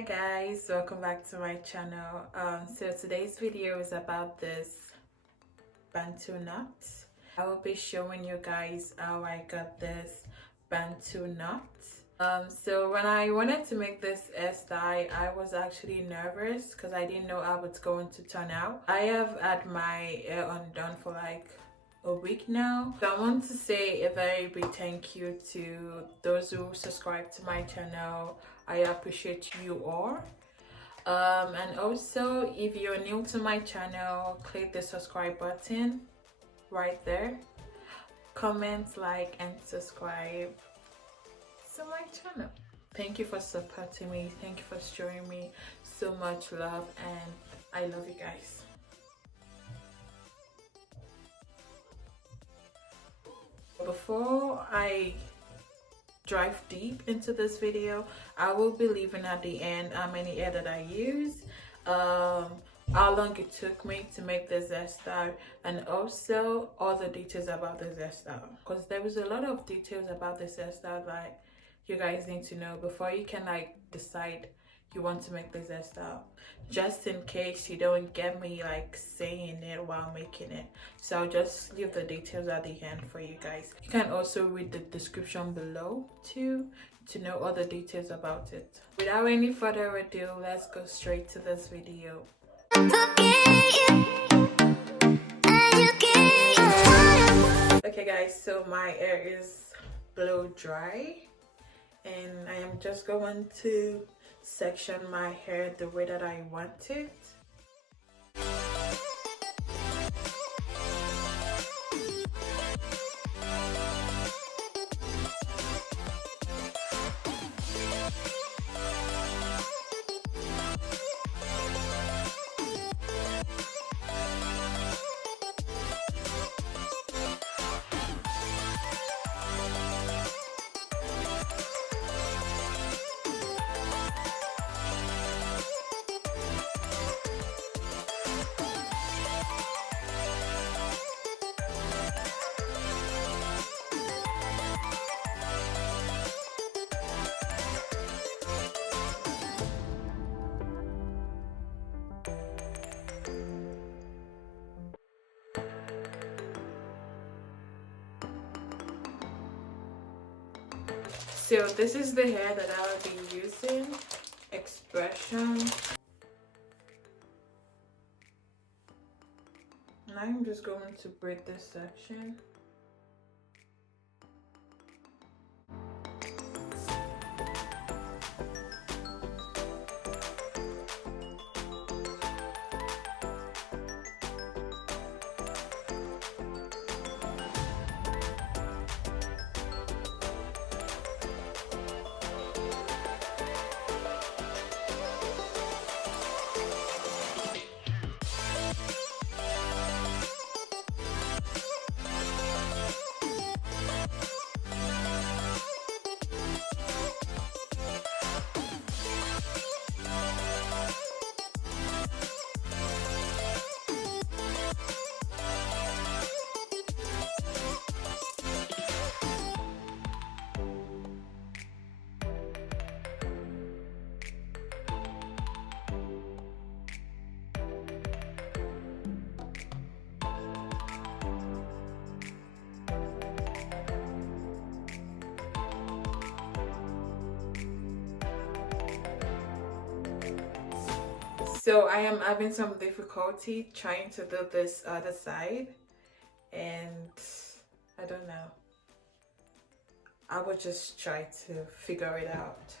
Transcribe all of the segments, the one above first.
Hi guys, welcome back to my channel. So today's video is about this Bantu knots. I will be showing you guys how I got this Bantu knots. So when I wanted to make this hairstyle, I was actually nervous because I didn't know how it's going to turn out. I have had my hair undone for like a week now, so I want to say a very big thank you to those who subscribe to my channel. I appreciate you all. And also, if you're new to my channel, click the subscribe button right there. Comment, like, and subscribe to my channel. Thank you for supporting me. Thank you for showing me so much love, and I love you guys. Before I dive deep into this video, I will be leaving at the end how many hair that I use, how long it took me to make this hairstyle, and also all the details about this hairstyle, because there was a lot of details about this hairstyle that you guys need to know before you can like decide you want to make this hairstyle, just in case you don't get me like saying it while making it. So I'll just leave the details at the end for you guys. You can also read the description below too to know all the details about it. Without any further ado, let's go straight to this video. Okay guys, so my hair is blow dry and I am just going to section my hair the way that I want it. So this is the hair that I'll be using, Expression. Now I'm just going to braid this section. So I am having some difficulty trying to do this other side, and I don't know. I will just try to figure it out.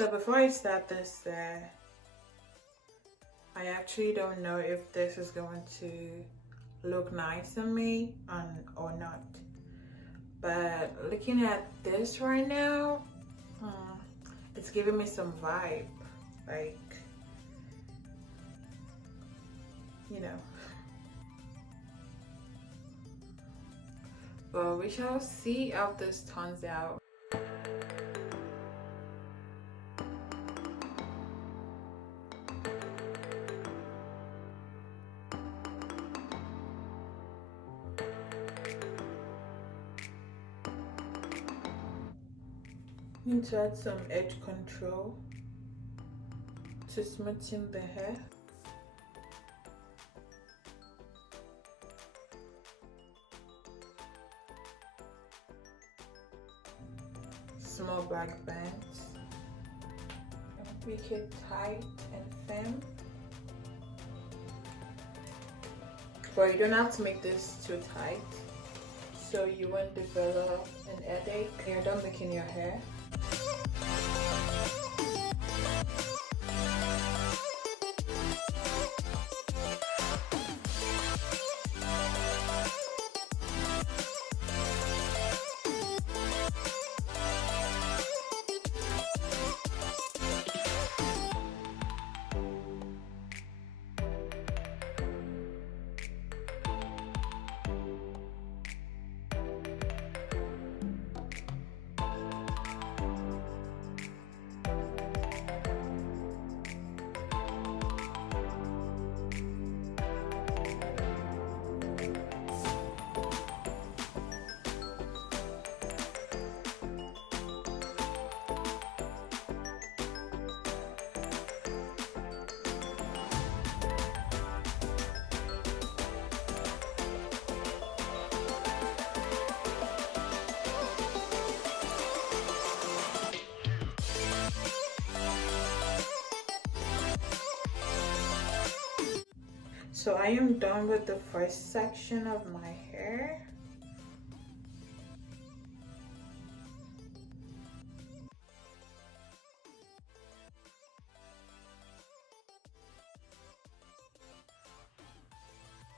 So before I start this, I actually don't know if this is going to look nice on me or not. But looking at this right now, it's giving me some vibe, like, you know. Well, we shall see how this turns out. Need to add some edge control to smoothen the hair. Small black bands. Make it tight and firm. But you don't have to make this too tight, so you won't develop an headache when you're done making your hair. So I am done with the first section of my hair.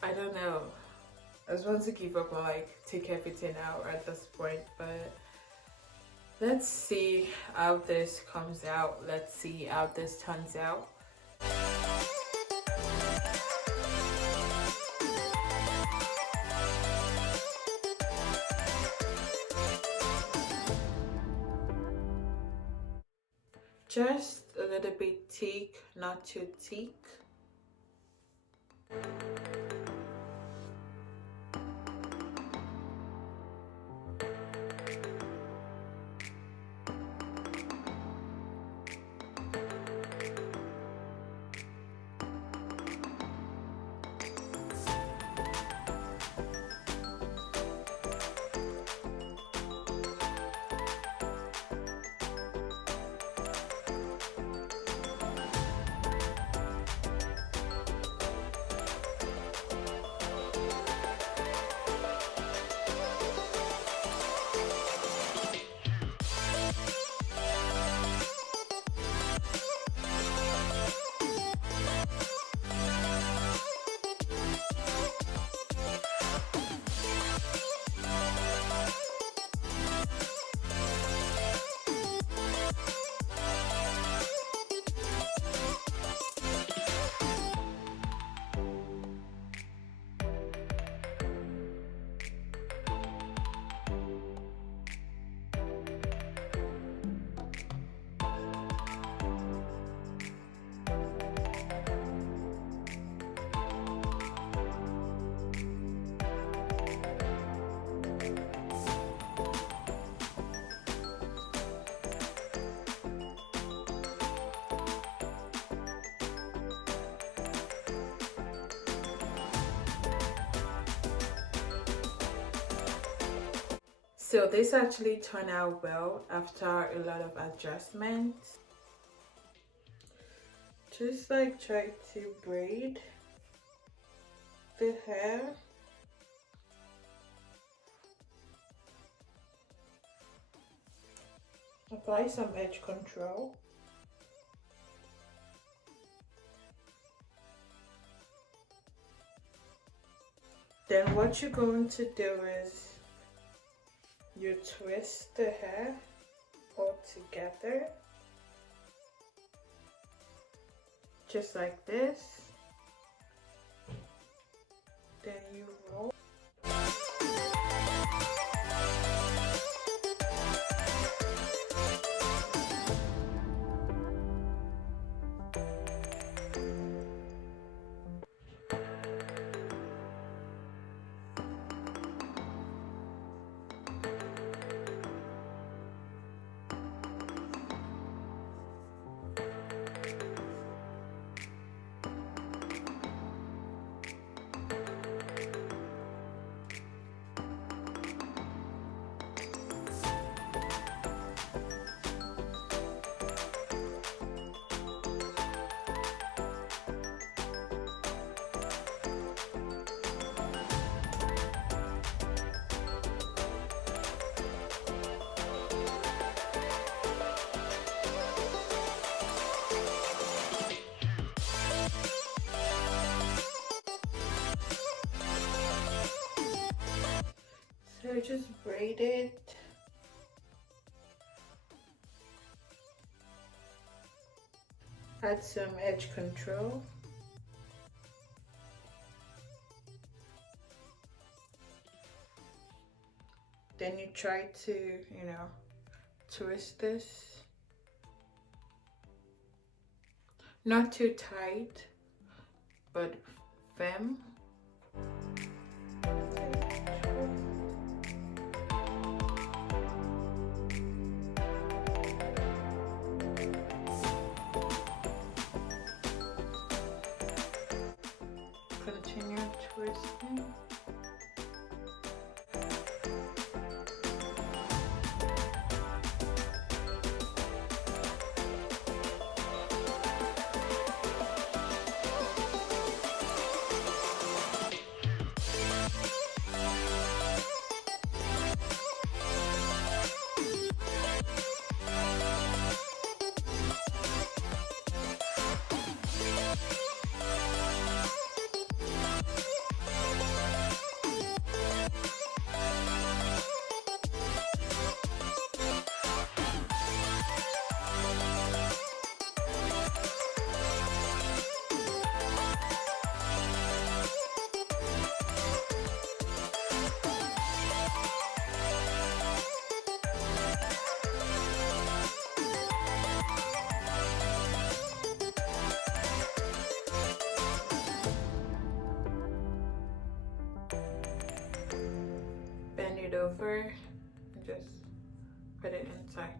I don't know. I just want to give up or like take everything out at this point, but let's see how this comes out. Let's see how this turns out. Just a little bit thick, not too thick. So this actually turned out well after a lot of adjustments. Just like try to braid the hair. Apply some edge control. Then what you're going to do is you twist the hair all together, just like this. Then you roll. So just braid it. Add some edge control. Then you try to, twist this. Not too tight, but firm. Continue twisting. Bend it over and just put it inside.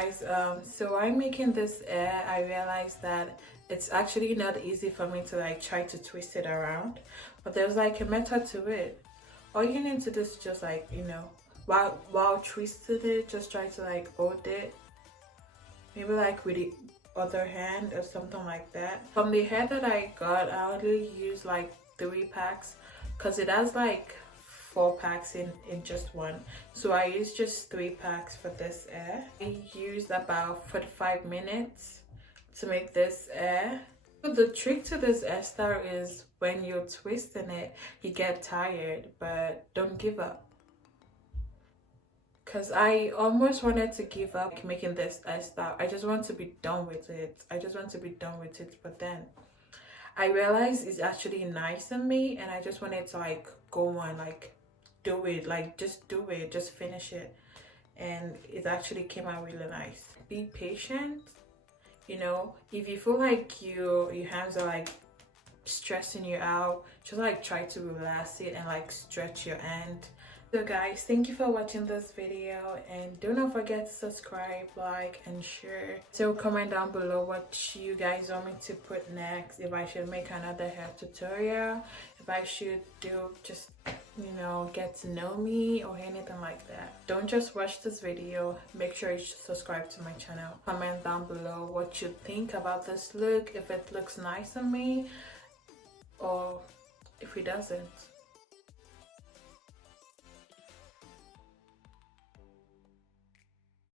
guys, so I'm making this hair. I realized that it's actually not easy for me to like try to twist it around, but there's like a method to it. All you need to do is just like, you know, while twisting it, just try to like hold it, maybe like with the other hand or something like that. From the hair that I got, I only use like 3 packs because it has like 4 packs in just one, so I used just 3 packs for this hair. I used about 45 minutes to make this hair. The trick to this hairstyle is when you're twisting it, you get tired, but don't give up. Because I almost wanted to give up making this hairstyle. I just want to be done with it. But then I realized it's actually nice on me, and I just wanted to like go on, like do it, like just do it, just finish it, and it actually came out really nice. Be patient, you know. If you feel like your hands are like stressing you out, just like try to relax it and like stretch your hand. So guys, thank you for watching this video, and do not forget to subscribe, like and share. So comment down below what you guys want me to put next, if I should make another hair tutorial, if I should do just, you know, get to know me or anything like that. Don't just watch this video, make sure you subscribe to my channel. Comment down below what you think about this look, if it looks nice on me or if it doesn't.